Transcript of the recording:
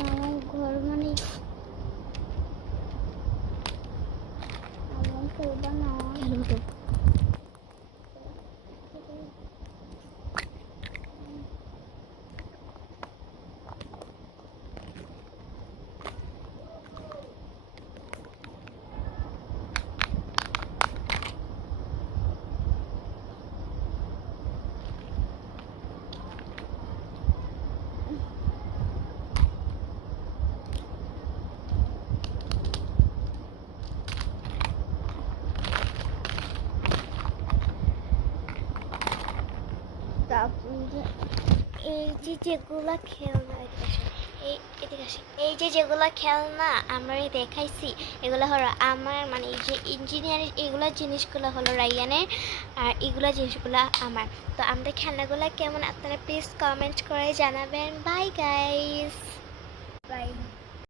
আমার ঘর মানে আমার খেলবা না খেলবো তো এই যে যেগুলা খেলনা এই যে যেগুলা খেলনা আমরা দেখাইছি এগুলো হলো আমার মানে এই যে ইঞ্জিনিয়ারিং এগুলা জিনিসগুলো হলো রাইয়ানের আর এগুলা জিনিসগুলো আমার তো আমাদের খেলনাগুলো কেমন আপনারা প্লিজ কমেন্ট করে জানাবেন বাই গাইস বাই